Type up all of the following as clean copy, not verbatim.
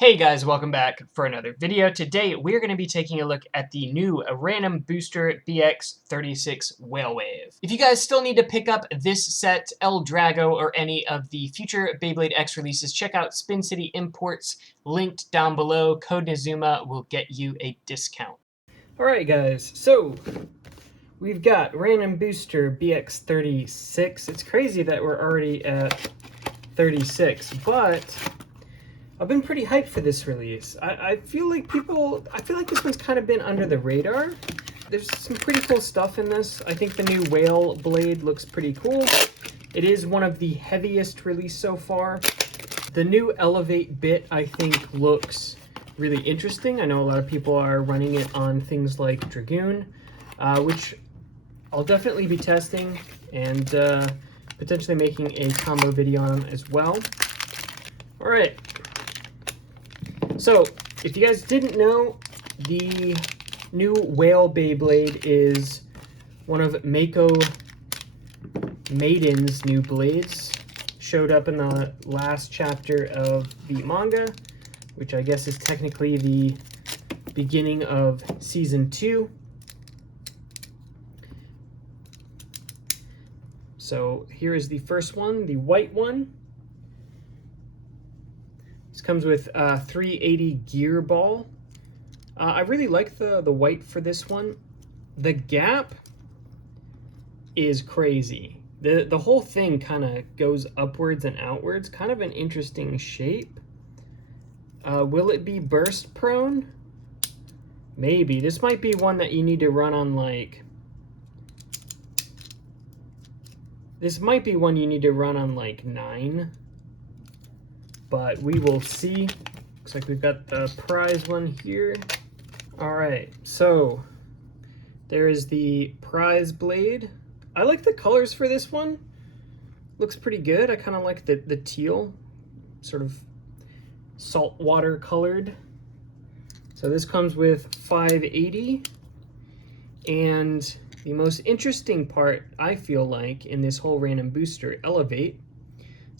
Hey guys, welcome back for another video. Today we're going to be taking a look at the new Random Booster BX36 Whale Wave. If you guys still need to pick up this set, El Drago, or any of the future Beyblade X releases, check out Spin City Imports, linked down below. Code Nizuma will get you a discount. Alright guys, so we've got Random Booster BX36. It's crazy that we're already at 36, but I've been pretty hyped for this release. I feel like this one's kind of been under the radar. There's some pretty cool stuff in this. I think the new whale blade looks pretty cool. It is one of the heaviest released so far. The new Elevate bit, I think, looks really interesting. I know a lot of people are running it on things like Dragoon, which I'll definitely be testing and potentially making a combo video on as well. All right. So, if you guys didn't know, the new Whale Beyblade is one of Mako Maiden's new blades. Showed up in the last chapter of the manga, which I guess is technically the beginning of Season 2. So, here is the first one, the white one. This comes with 380 Gearball. I really like the white for this one. The gap is crazy. The whole thing kind of goes upwards and outwards. Kind of an interesting shape. Will it be burst prone? Maybe. This might be one that you need to run on like... This might be one you need to run on like 9. But we will see. Looks like we've got the prize one here. All right, so there is the prize blade. I like the colors for this one. Looks pretty good. I kind of like the teal, sort of saltwater colored. So this comes with 580. And the most interesting part, I feel like, in this whole random booster, Elevate.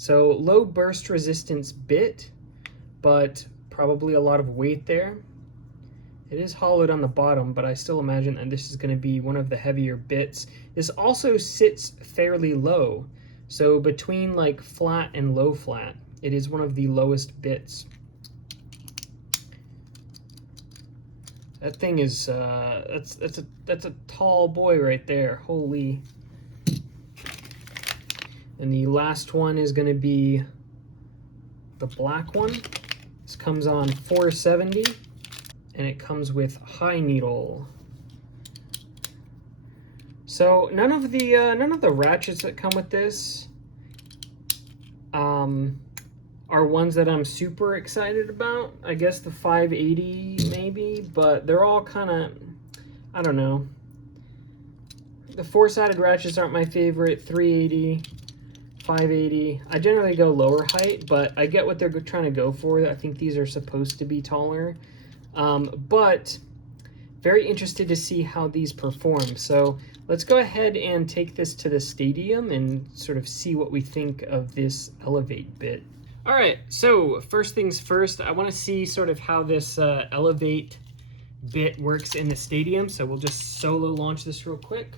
So low burst resistance bit, but probably a lot of weight there. It is hollowed on the bottom, but I still imagine that this is going to be one of the heavier bits. This also sits fairly low, so between like flat and low flat, it is one of the lowest bits. That thing is that's a tall boy right there. Holy. And the last one is going to be the black one. This comes on 470, and it comes with high needle. So none of the ratchets that come with this are ones that I'm super excited about. I guess the 580 maybe, but they're all kind of, I don't know. The 4-sided ratchets aren't my favorite. 380. 580. I generally go lower height, but I get what they're trying to go for. I think these are supposed to be taller. But very interested to see how these perform. So let's go ahead and take this to the stadium and sort of see what we think of this Elevate bit. All right, so first things first, I want to see sort of how this Elevate bit works in the stadium. So we'll just solo launch this real quick.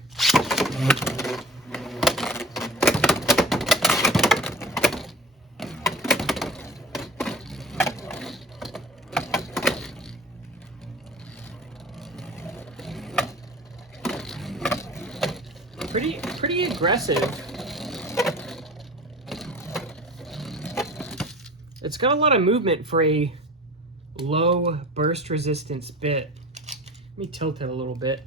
Pretty aggressive. It's got a lot of movement for a low burst resistance bit. Let me tilt it a little bit.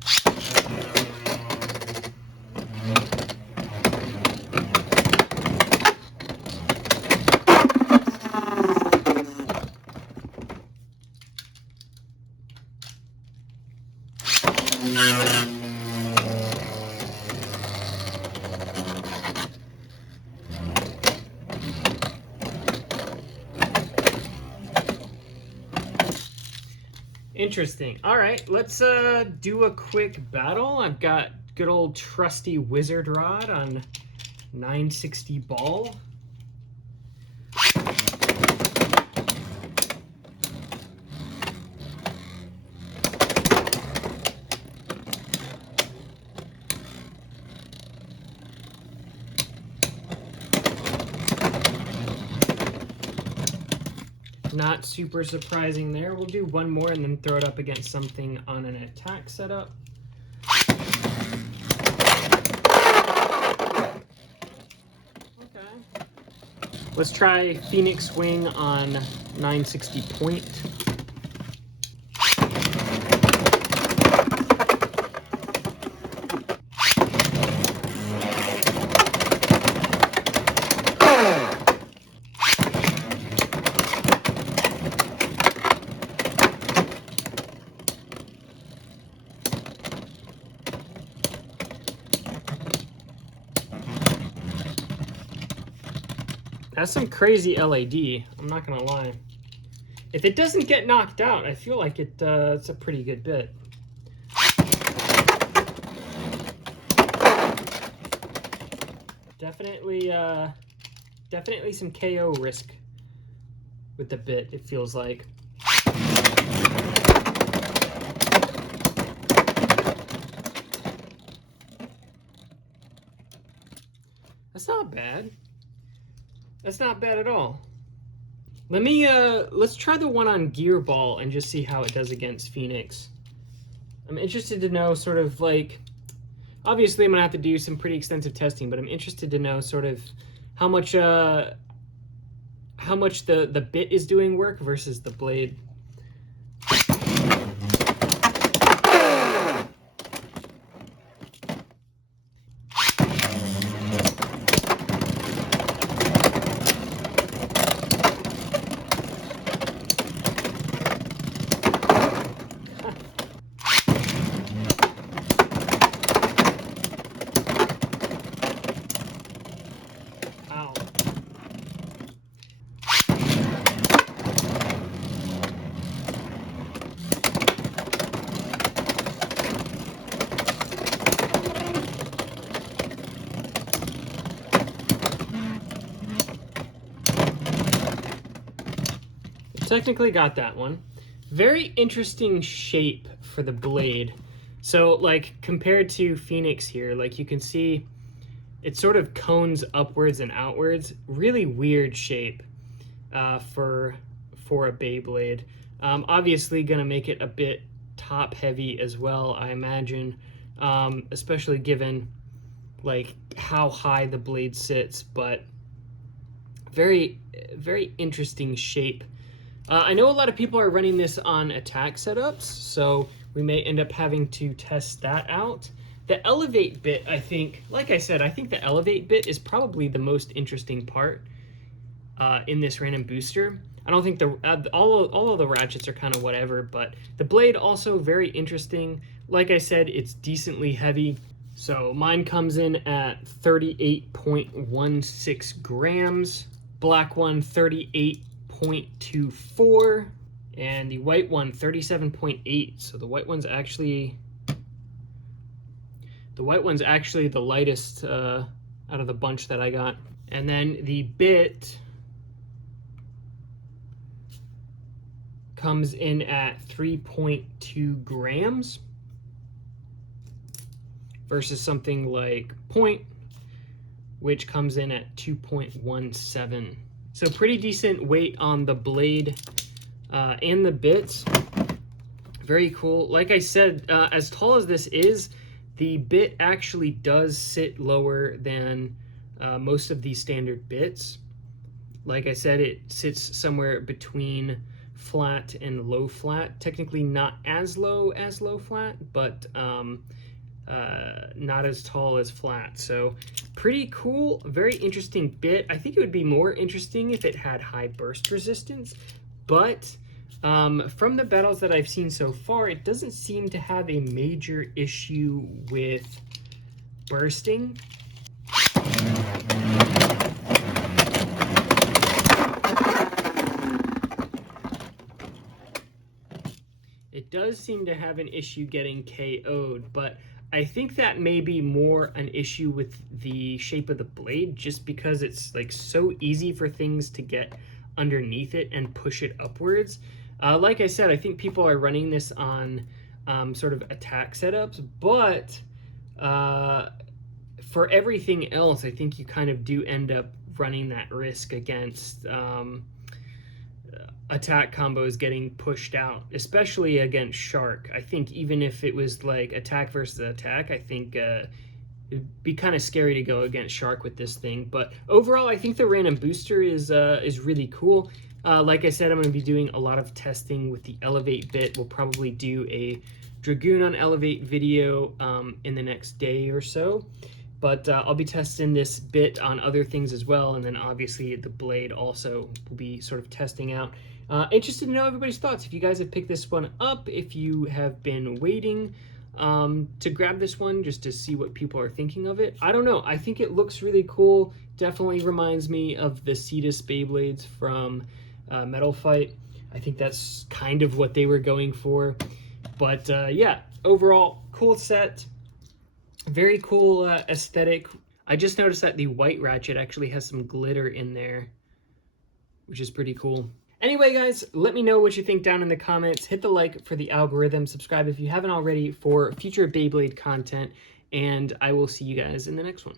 Interesting. All right, let's do a quick battle. I've got good old trusty Wizard Rod on 960 ball. not super surprising there. We'll do one more and then throw it up against something on an attack setup. Okay. Let's try Phoenix Wing on 960 point. That's some crazy LAD, I'm not gonna lie. If it doesn't get knocked out, I feel like it's a pretty good bit. Definitely some KO risk with the bit, it feels like. That's not bad. That's not bad at all. Let's try the one on Gearball and just see how it does against Phoenix. I'm interested to know sort of like, obviously I'm gonna have to do some pretty extensive testing, but I'm interested to know sort of how much the bit is doing work versus the blade. Technically got that one. Very interesting shape for the blade. So like compared to Phoenix here, like you can see it sort of cones upwards and outwards. Really weird shape for a Beyblade. Obviously gonna make it a bit top heavy as well, I imagine, especially given like how high the blade sits, but very interesting shape. I know a lot of people are running this on attack setups, so we may end up having to test that out. The elevate bit, I think, like I said, I think the elevate bit is probably the most interesting part in this random booster. I don't think all of the ratchets are kind of whatever, but the blade also very interesting. Like I said, it's decently heavy. So mine comes in at 38.16 grams. Black one, 38.24, and the white one 37.8. So the white one's actually the lightest out of the bunch that I got. And then the bit comes in at 3.2 grams versus something like Point, which comes in at 2.17. So pretty decent weight on the blade and the bits. Very cool. Like I said, as tall as this is, the bit actually does sit lower than most of these standard bits. Like I said, it sits somewhere between flat and low flat. Technically not as low flat, but not as tall as flat. So pretty cool, very interesting bit. I think it would be more interesting if it had high burst resistance, but from the battles that I've seen so far, it doesn't seem to have a major issue with bursting. It does seem to have an issue getting KO'd, but I think that may be more an issue with the shape of the blade, just because it's like so easy for things to get underneath it and push it upwards. Like I said, I think people are running this on sort of attack setups, but for everything else, I think you kind of do end up running that risk against attack combos getting pushed out, especially against Shark. I think even if it was like attack versus attack, I think it'd be kind of scary to go against Shark with this thing. But overall, I think the random booster is really cool. Like I said, I'm going to be doing a lot of testing with the Elevate bit. We'll probably do a Dragoon on Elevate video in the next day or so. But I'll be testing this bit on other things as well, and then obviously the blade also will be sort of testing out. Interested to know everybody's thoughts. If you guys have picked this one up, if you have been waiting to grab this one just to see what people are thinking of it. I don't know. I think it looks really cool. Definitely reminds me of the Cetus Beyblades from Metal Fight. I think that's kind of what they were going for. But yeah, overall, cool set. Very cool aesthetic. I just noticed that the white ratchet actually has some glitter in there, which is pretty cool. Anyway, guys, let me know what you think down in the comments. Hit the like for the algorithm. Subscribe if you haven't already for future Beyblade content. And I will see you guys in the next one.